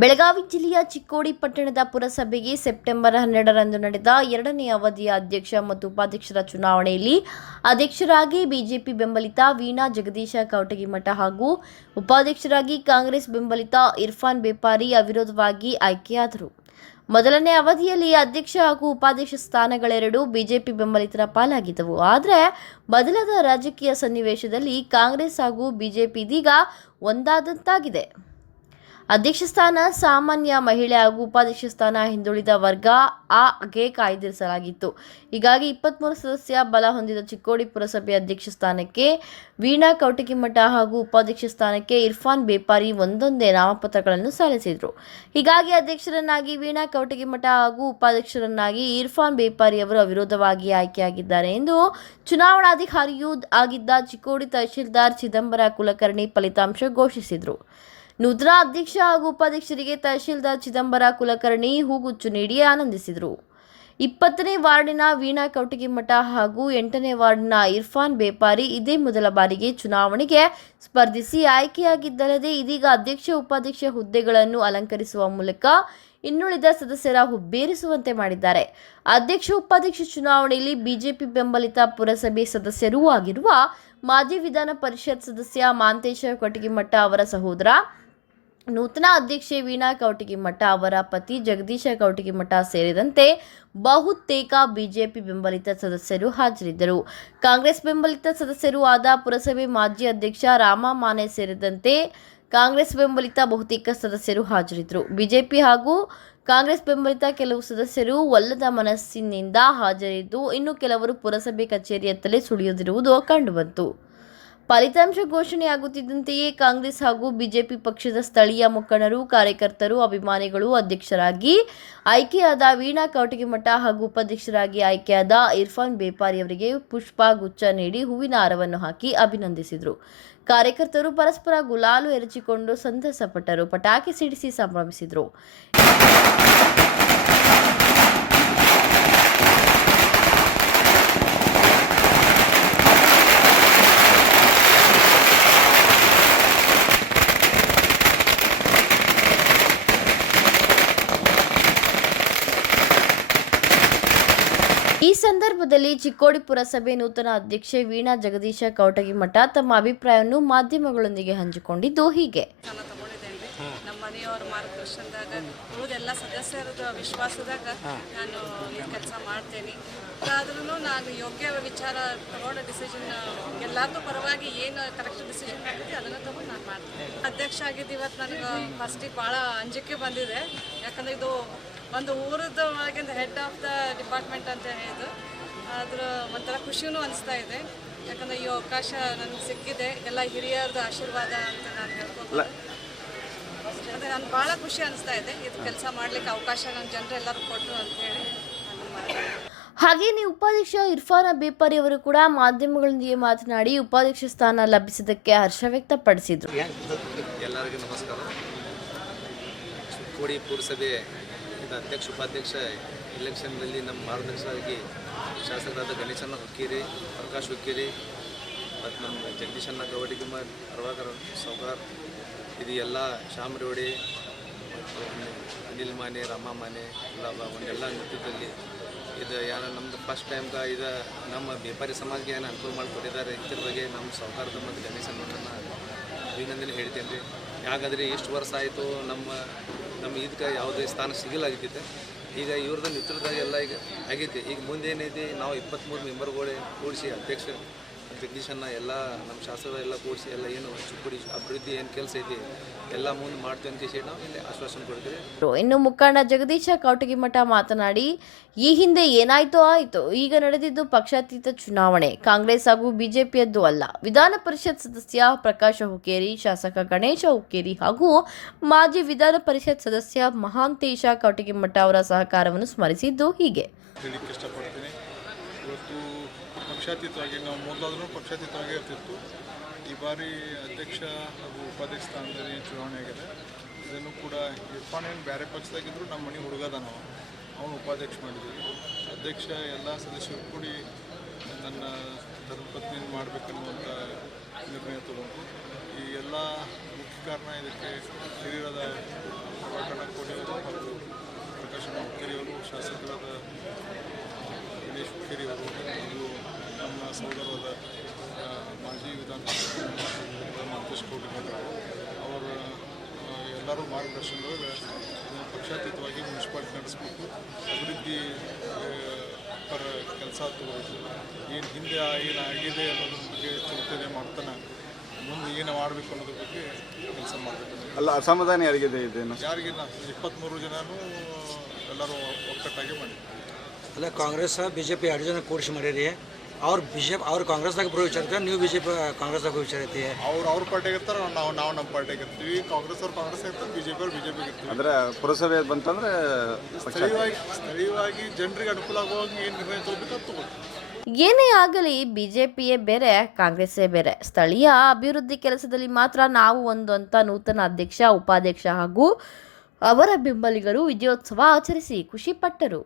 ಬೆಳಗಾವಿ ಜಿಲ್ಲೆಯ ಚಿಕ್ಕೋಡಿ ಪಟ್ಟಣದ ಪುರಸಭೆಗೆ ಸೆಪ್ಟೆಂಬರ್ ಹನ್ನೆರಡರಂದು ನಡೆದ ಎರಡನೇ ಅವಧಿಯ ಅಧ್ಯಕ್ಷ ಮತ್ತು ಉಪಾಧ್ಯಕ್ಷರ ಚುನಾವಣೆಯಲ್ಲಿ ಅಧ್ಯಕ್ಷರಾಗಿ ಬಿಜೆಪಿ ಬೆಂಬಲಿತ ವೀಣಾ ಜಗದೀಶ ಕವಟಗಿಮಠ ಹಾಗೂ ಉಪಾಧ್ಯಕ್ಷರಾಗಿ ಕಾಂಗ್ರೆಸ್ ಬೆಂಬಲಿತ ಇರ್ಫಾನ್ ಬೇಪಾರಿ ಅವಿರೋಧವಾಗಿ ಆಯ್ಕೆಯಾದರು. ಮೊದಲನೇ ಅವಧಿಯಲ್ಲಿ ಅಧ್ಯಕ್ಷ ಹಾಗೂ ಉಪಾಧ್ಯಕ್ಷ ಸ್ಥಾನಗಳೆರಡೂ ಬಿಜೆಪಿ ಬೆಂಬಲಿತರ ಪಾಲಾಗಿದ್ದವು. ಆದರೆ ಬದಲಾದ ರಾಜಕೀಯ ಸನ್ನಿವೇಶದಲ್ಲಿ ಕಾಂಗ್ರೆಸ್ ಹಾಗೂ ಬಿಜೆಪಿ ಇದೀಗ ಒಂದಾದಂತಾಗಿದೆ. ಅಧ್ಯಕ್ಷ ಸ್ಥಾನ, ಸಾಮಾನ್ಯ ಮಹಿಳೆ ಹಾಗೂ ಉಪಾಧ್ಯಕ್ಷ ಸ್ಥಾನ ಹಿಂದುಳಿದ ವರ್ಗ ಆಗೆ ಕಾಯ್ದಿರಿಸಲಾಗಿತ್ತು. ಹೀಗಾಗಿ ಇಪ್ಪತ್ತ್ಮೂರು ಸದಸ್ಯ ಬಲ ಹೊಂದಿದ ಚಿಕ್ಕೋಡಿ ಪುರಸಭೆ ಅಧ್ಯಕ್ಷ ಸ್ಥಾನಕ್ಕೆ ವೀಣಾ ಕೌಟಕಿಮಠ ಹಾಗೂ ಉಪಾಧ್ಯಕ್ಷ ಸ್ಥಾನಕ್ಕೆ ಇರ್ಫಾನ್ ಬೇಪಾರಿ ಒಂದೊಂದೇ ನಾಮಪತ್ರಗಳನ್ನು ಸಲ್ಲಿಸಿದರು. ಹೀಗಾಗಿ ಅಧ್ಯಕ್ಷರನ್ನಾಗಿ ವೀಣಾ ಕೌಟಗಿಮಠ ಹಾಗೂ ಉಪಾಧ್ಯಕ್ಷರನ್ನಾಗಿ ಇರ್ಫಾನ್ ಬೇಪಾರಿ ಅವರು ಅವಿರೋಧವಾಗಿ ಆಯ್ಕೆಯಾಗಿದ್ದಾರೆ ಎಂದು ಚುನಾವಣಾಧಿಕಾರಿಯೂ ಆಗಿದ್ದ ಚಿಕ್ಕೋಡಿ ತಹಶೀಲ್ದಾರ್ ಚಿದಂಬರ ಕುಲಕರ್ಣಿ ಫಲಿತಾಂಶ ಘೋಷಿಸಿದರು. ನೂತನ ಅಧ್ಯಕ್ಷ ಹಾಗೂ ಉಪಾಧ್ಯಕ್ಷರಿಗೆ ತಹಶೀಲ್ದಾರ್ ಚಿದಂಬರ ಕುಲಕರ್ಣಿ ಹೂಗುಚ್ಚು ನೀಡಿ ಆನಂದಿಸಿದರು. ಇಪ್ಪತ್ತನೇ ವಾರ್ಡಿನ ವೀಣಾ ಕೌಟಗಿಮಠ ಹಾಗೂ ಎಂಟನೇ ವಾರ್ಡ್ನ ಇರ್ಫಾನ್ ಬೇಪಾರಿ ಇದೇ ಮೊದಲ ಬಾರಿಗೆ ಚುನಾವಣೆಗೆ ಸ್ಪರ್ಧಿಸಿ ಆಯ್ಕೆಯಾಗಿದ್ದಲ್ಲದೆ ಇದೀಗ ಅಧ್ಯಕ್ಷ ಉಪಾಧ್ಯಕ್ಷ ಹುದ್ದೆಗಳನ್ನು ಅಲಂಕರಿಸುವ ಮೂಲಕ ಇನ್ನುಳಿದ ಸದಸ್ಯರ ಹುಬ್ಬೇರಿಸುವಂತೆ ಮಾಡಿದ್ದಾರೆ. ಅಧ್ಯಕ್ಷ ಉಪಾಧ್ಯಕ್ಷ ಚುನಾವಣೆಯಲ್ಲಿ ಬಿಜೆಪಿ ಬೆಂಬಲಿತ ಪುರಸಭೆ ಸದಸ್ಯರೂ ಆಗಿರುವ ಮಾಜಿ ವಿಧಾನ ಪರಿಷತ್ ಸದಸ್ಯ ಮಾಂತೇಶ ಕೊಟಗಿಮಠ ಅವರ ಸಹೋದರ ನೂತನ ಅಧ್ಯಕ್ಷೆ ವೀಣಾ ಕೌಟಿಗಿಮಠ ಅವರ ಪತಿ ಜಗದೀಶ ಕೌಟಿಗಿಮಠ ಸೇರಿದಂತೆ ಬಹುತೇಕ ಬಿಜೆಪಿ ಬೆಂಬಲಿತ ಸದಸ್ಯರು ಹಾಜರಿದ್ದರು. ಕಾಂಗ್ರೆಸ್ ಬೆಂಬಲಿತ ಸದಸ್ಯರು ಆದ ಪುರಸಭೆ ಮಾಜಿ ಅಧ್ಯಕ್ಷ ರಾಮ ಮಾನೆ ಸೇರಿದಂತೆ ಕಾಂಗ್ರೆಸ್ ಬೆಂಬಲಿತ ಬಹುತೇಕ ಸದಸ್ಯರು ಹಾಜರಿದ್ದರು. ಬಿಜೆಪಿ ಹಾಗೂ ಕಾಂಗ್ರೆಸ್ ಬೆಂಬಲಿತ ಕೆಲವು ಸದಸ್ಯರು ಒಲ್ಲದ ಮನಸ್ಸಿನಿಂದ ಹಾಜರಿದ್ದು, ಇನ್ನು ಕೆಲವರು ಪುರಸಭೆ ಕಚೇರಿಯತ್ತಲೇ ಸುಳಿಯುತ್ತಿರುವುದು ಕಂಡುಬಂತು. ಫಲಿತಾಂಶ ಘೋಷಣೆಯಾಗುತ್ತಿದ್ದಂತೆಯೇ ಕಾಂಗ್ರೆಸ್ ಹಾಗೂ ಬಿಜೆಪಿ ಪಕ್ಷದ ಸ್ಥಳೀಯ ಮುಖಂಡರು, ಕಾರ್ಯಕರ್ತರು, ಅಭಿಮಾನಿಗಳು ಅಧ್ಯಕ್ಷರಾಗಿ ಆಯ್ಕೆಯಾದ ವೀಣಾ ಕೌಟಗಿಮಠ ಹಾಗೂ ಉಪಾಧ್ಯಕ್ಷರಾಗಿ ಆಯ್ಕೆಯಾದ ಇರ್ಫಾನ್ ಬೇಪಾರಿ ಅವರಿಗೆ ಪುಷ್ಪ ಗುಚ್ಛ ನೀಡಿ ಹೂವಿನ ಹಾರವನ್ನು ಹಾಕಿ ಅಭಿನಂದಿಸಿದರು. ಕಾರ್ಯಕರ್ತರು ಪರಸ್ಪರ ಗುಲಾಲು ಎರಚಿಕೊಂಡು ಸಂತಸಪಟ್ಟರು, ಪಟಾಕಿ ಸಿಡಿಸಿ ಸಂಭ್ರಮಿಸಿದರು ಈ ಸಂದರ್ಭದಲ್ಲಿ ಚಿಕ್ಕೋಡಿ ಪುರಸಭೆ ನೂತನ ಅಧ್ಯಕ್ಷೆ ವೀಣಾ ಜಗದೀಶ ಕೌಟಗಿಮಠ ತಮ್ಮ ಅಭಿಪ್ರಾಯವನ್ನು ಮಾಧ್ಯಮಗಳೊಂದಿಗೆ ಹಂಚಿಕೊಂಡಿದ್ದು ಹೀಗೆ. ನಮ್ಮ ಮನೆಯವ್ರ ಮಾರ್ಗದರ್ಶನದಾಗ, ಉಳಿದೆಲ್ಲ ಸದಸ್ಯರದ ವಿಶ್ವಾಸದಾಗ ನಾನು ಈ ಕೆಲಸ ಮಾಡ್ತೇನೆ. ಆದ್ರೂ ನಾನು ಯೋಗ್ಯ ವಿಚಾರ ತಗೊಂಡ ಡಿಸಿಷನ್ ಎಲ್ಲಾರ್ದು ಪರವಾಗಿ ಏನು ಕರೆಕ್ಟ್ ಡಿಸಿಷನ್ ಮಾಡ್ತೀವಿ ಅದನ್ನು ತಗೊಂಡು ನಾನು ಮಾಡ್ತೀನಿ. ಅಧ್ಯಕ್ಷ ಆಗಿದ್ದು ಇವತ್ತು ನನಗೆ ಫಸ್ಟಿಗೆ ಭಾಳ ಅಂಜಿಕೆ ಬಂದಿದೆ. ಯಾಕಂದ್ರೆ ಇದು ಒಂದು ಊರದ ಒಳಗಿಂದ ಹೆಡ್ ಆಫ್ ದ ಡಿಪಾರ್ಟ್ಮೆಂಟ್ ಅಂತ ಹೇಳಿದ್ದು. ಆದ್ರೆ ಒಂಥರ ಖುಷಿನೂ ಅನಿಸ್ತಾ ಇದೆ. ಯಾಕಂದ್ರೆ ಈ ಅವಕಾಶ ನನಗೆ ಸಿಕ್ಕಿದೆ. ಎಲ್ಲ ಹಿರಿಯರದ ಆಶೀರ್ವಾದ ಅಂತ ನಾನು ಹೇಳ್ಕೊಂಡು ಅದೇ ನಾನು ಭಾಳ ಖುಷಿ ಅನಿಸ್ತಾ ಇದೆ. ಇದು ಕೆಲಸ ಮಾಡ್ಲಿಕ್ಕೆ ಅವಕಾಶ ನನ್ನ ಜನರೆಲ್ಲರೂ ಕೊಟ್ಟರು ಅಂತ ಹೇಳಿ ಹಾಗೆಯೇ ಉಪಾಧ್ಯಕ್ಷ ಇರ್ಫಾನ್ ಬೇಪಾರಿ ಅವರು ಕೂಡ ಮಾಧ್ಯಮಗಳೊಂದಿಗೆ ಮಾತನಾಡಿ ಉಪಾಧ್ಯಕ್ಷ ಸ್ಥಾನ ಲಭಿಸಿದ್ದಕ್ಕೆ ಹರ್ಷ ವ್ಯಕ್ತಪಡಿಸಿದರು. ಎಲ್ಲರಿಗೂ ನಮಸ್ಕಾರ. ಕೋಡಿ ಪುರಸಭೆ ಅಧ್ಯಕ್ಷ ಉಪಾಧ್ಯಕ್ಷ ಇಲೆಕ್ಷನ್ನಲ್ಲಿ ನಮ್ಮ ಮಾರ್ಗದರ್ಶಕರಾಗಿ ಶಾಸಕರಾದ ಗಣೇಶಣ್ಣ ಹುಕ್ಕೇರಿ, ಪ್ರಕಾಶ್ ಹುಕ್ಕೇರಿ ಮತ್ತು ನಮ್ಮ ಜಗದೀಶಣ್ಣ ಕುಮಾರ್ ಪ್ರಭಾಕರ್ ಸೌಕಾರ್ ಇದು ಎಲ್ಲ ಶ್ಯಾಮ್ ರೋಡಿ ಮತ್ತು ಅನಿಲ್ ಮಾನೆ, ರಾಮ ಮಾನೆ ಎಲ್ಲ ನೃತ್ಯದಲ್ಲಿ ಒಂದೆಲ್ಲ ನೇತೃತ್ವದಲ್ಲಿ ಇದು ಯಾರು ನಮ್ಮದು ಫಸ್ಟ್ ಟೈಮ್ಗ ಇದು ನಮ್ಮ ವ್ಯಾಪಾರಿ ಸಮಾಜಕ್ಕೆ ಏನು ಅನುಕೂಲ ಮಾಡಿಕೊಟ್ಟಿದ್ದಾರೆ ಇದ್ರ ಬಗ್ಗೆ ನಮ್ಮ ಸೌಕಾರದ ಮತ್ತು ಗಣೇಶಣ್ಣನ ಅಭಿನಂದನೆ ಹೇಳ್ತೇನೆ ರೀ. ಯಾಕಂದರೆ ಎಷ್ಟು ವರ್ಷ ಆಯಿತು ನಮ್ಮ ನಮ್ಮ ಇದಕ್ಕೆ ಯಾವುದೇ ಸ್ಥಾನ ಸಿಗಲಾಗಿದ್ದಿತ್ತು ಈಗ ಇವ್ರದ್ದು ನೇತೃತ್ವದಾಗ ಎಲ್ಲ ಈಗ ಆಗೈತಿ ಈಗ ಮುಂದೆ ಏನೈತಿ ನಾವು ಇಪ್ಪತ್ತ್ಮೂರು ಮೆಂಬರ್ಗಳೇ ಕೂಡಿಸಿ ಅಧ್ಯಕ್ಷ ಜಗದೀಶನ್ನ ಎಲ್ಲ ನಮ್ಮ ಶಾಸಕರು ಎಲ್ಲ ಕೂಡಿಸಿ ಎಲ್ಲ ಏನು ಚುಕ್ಕುಡಿ ಅಭಿವೃದ್ಧಿ ಏನು ಕೆಲಸ ಇದೆ ಎಲ್ಲ ಮುಂದೆ ಮಾಡ್ತೀವಿ ಅಂತ ಹೇಳಿ ನಾವು ಇಲ್ಲಿ ಆಶ್ವಾಸನೆ ಕೊಡ್ತೀವಿ. ಇನ್ನು ಮುಖಂಡ ಜಗದೀಶ ಕೌಟಗಿಮಠ ಮಾತನಾಡಿ ಈ ಹಿಂದೆ ಏನಾಯ್ತೋ ಆಯಿತು ಈಗ ನಡೆದಿದ್ದು ಪಕ್ಷಾತೀತ ಚುನಾವಣೆ ಕಾಂಗ್ರೆಸ್ ಹಾಗೂ ಬಿಜೆಪಿಯದ್ದು ಅಲ್ಲ. ವಿಧಾನ ಪರಿಷತ್ ಸದಸ್ಯ ಪ್ರಕಾಶ ಹುಕ್ಕೇರಿ ಶಾಸಕ ಗಣೇಶ ಹುಕ್ಕೇರಿ ಹಾಗೂ ಮಾಜಿ ವಿಧಾನ ಪರಿಷತ್ ಸದಸ್ಯ ಮಹಾಂತೇಶ ಕೌಟಗಿಮಠ ಅವರ ಸಹಕಾರವನ್ನು ಸ್ಮರಿಸಿದ್ದು ಹೀಗೆ. ಇವತ್ತು ಪಕ್ಷಾತೀತವಾಗಿ, ನಾವು ಮೊದಲಾದ್ರೂ ಪಕ್ಷಾತೀತವಾಗಿ ಇರ್ತಿತ್ತು. ಈ ಬಾರಿ ಅಧ್ಯಕ್ಷ ಹಾಗೂ ಉಪಾಧ್ಯಕ್ಷ ಸ್ಥಾನದಲ್ಲಿ ಚುನಾವಣೆ ಆಗಿದೆ. ಇದನ್ನು ಕೂಡ ಇರ್ಫಾನ್ ಏನು ಬೇರೆ ಪಕ್ಷದಾಗಿದ್ದರೂ ನಮ್ಮ ಮನೆ ಹುಡುಗದ ನಾವು. ಅವನು ಉಪಾಧ್ಯಕ್ಷ ಮಾಡಿದ್ದೀವಿ ಅಧ್ಯಕ್ಷ ಎಲ್ಲ ಸದಸ್ಯರು ಕೂಡಿ ನನ್ನ ಧರ್ಮಪತ್ನಿಯನ್ನು ಮಾಡಬೇಕನ್ನುವಂಥ ನಿರ್ಣಯ ತಗೊಂಡು, ಈ ಎಲ್ಲ ಮುಖ್ಯ ಕಾರಣ ಇದಕ್ಕೆ ಹಿರಿಯರಾದ ಪ್ರಕರಣ ಕೋಟಿಯವರು ಹಾಗೂ ಪ್ರಕಾಶನ ಹುಕ್ಕೇರಿಯವರು ಶಾಸಕರಾದ ಗಣೇಶ್ ಹುಕ್ಕೇರಿಯವರು ಹಾಗೂ ಸಹೋದರರಾದ ಮಾಜಿ ವಿಧಾನ ಪರಿಷತ್ ಮಂತೇಶ್ ಅವರು ಅವರ ಎಲ್ಲರೂ ಮಾರ್ಗದರ್ಶನದೊಳಗೆ ಇದನ್ನು ಪಕ್ಷಾತೀತವಾಗಿ ಮುನ್ಸಿಪಾಲ್ಟಿ ನಡೆಸಬೇಕು ಅಭಿವೃದ್ಧಿ ಪರ ಕೆಲಸ ತಗೋಬೇಕು ಏನು ಹಿಂದೆ ಏನು ಆಗಿದೆ ಅನ್ನೋದ್ರ ಬಗ್ಗೆ ಚಿಂತನೆ ಮಾಡ್ತಾನೆ ಮುಂದೆ ಏನು ಮಾಡಬೇಕು ಅನ್ನೋದ್ರ ಬಗ್ಗೆ ಕೆಲಸ ಮಾಡಬೇಕು ಅಲ್ಲ ಅಸಮಾಧಾನ ಯಾರಿಗಿದೆ ಇದೇನು? ಯಾರಿಗಿಲ್ಲ ಇಪ್ಪತ್ತ್ಮೂರು ಜನನೂ ಎಲ್ಲರೂ ಒಕ್ಕಟ್ಟಾಗಿ ಮಾಡಿದ್ದಾರೆ ಅಲ್ಲ ಕಾಂಗ್ರೆಸ್ ಬಿ ಜೆ ಪಿ ಎರಡು ಜನ ಕೂಡಿಸಿ ಮಾಡ್ಯಾರಿ ಅವ್ರು ಬಿಜೆಪಿ ಅವ್ರ ಕಾಂಗ್ರೆಸ್ದಾಗೆ ಅವ್ರು ಕಾಂಗ್ರೆಸ್ದಾಗ ಬರೋ ವಿಚಾರ ನೀವು ಬಿಜೆಪಿ ಕಾಂಗ್ರೆಸ್ದಾಗ ವಿಚಾರ ಐತಿ ಅವ್ರು ಅವ್ರ ಪಾರ್ಟಿಗೆ ಇರ್ತಾರೆ ನಾವು ನಾವು ನಮ್ಮ ಪಾರ್ಟಿಗೆ ಇರ್ತೀವಿ. ಕಾಂಗ್ರೆಸ್ ಅವ್ರು ಕಾಂಗ್ರೆಸ್ ಇರ್ತಾರೆ ಬಿಜೆಪಿ ಅವ್ರು ಬಿ ಇರ್ತೀವಿ. ಅಂದ್ರೆ ಪುರಸಭೆ ಬಂತಂದ್ರೆ ಸ್ಥಳೀಯವಾಗಿ ಸ್ಥಳೀಯವಾಗಿ ಜನರಿಗೆ ಅನುಕೂಲ ಆಗುವಂಗೆ ಏನು ನಿರ್ಣಯ ತಗೋಬೇಕು ಅದು ತಗೋಬೇಕು ಏನೇ ಆಗಲಿ ಬಿಜೆಪಿಯೇ ಬೇರೆ ಕಾಂಗ್ರೆಸ್ಸೇ ಬೇರೆ. ಸ್ಥಳೀಯ ಅಭಿವೃದ್ಧಿ ಕೆಲಸದಲ್ಲಿ ಮಾತ್ರ ನಾವು ಒಂದು ಅಂತ ನೂತನ ಅಧ್ಯಕ್ಷ ಉಪಾಧ್ಯಕ್ಷ ಹಾಗೂ ಅವರ ಬೆಂಬಲಿಗರು ವಿಜಯೋತ್ಸವ ಆಚರಿಸಿ ಖುಷಿಪಟ್ಟರು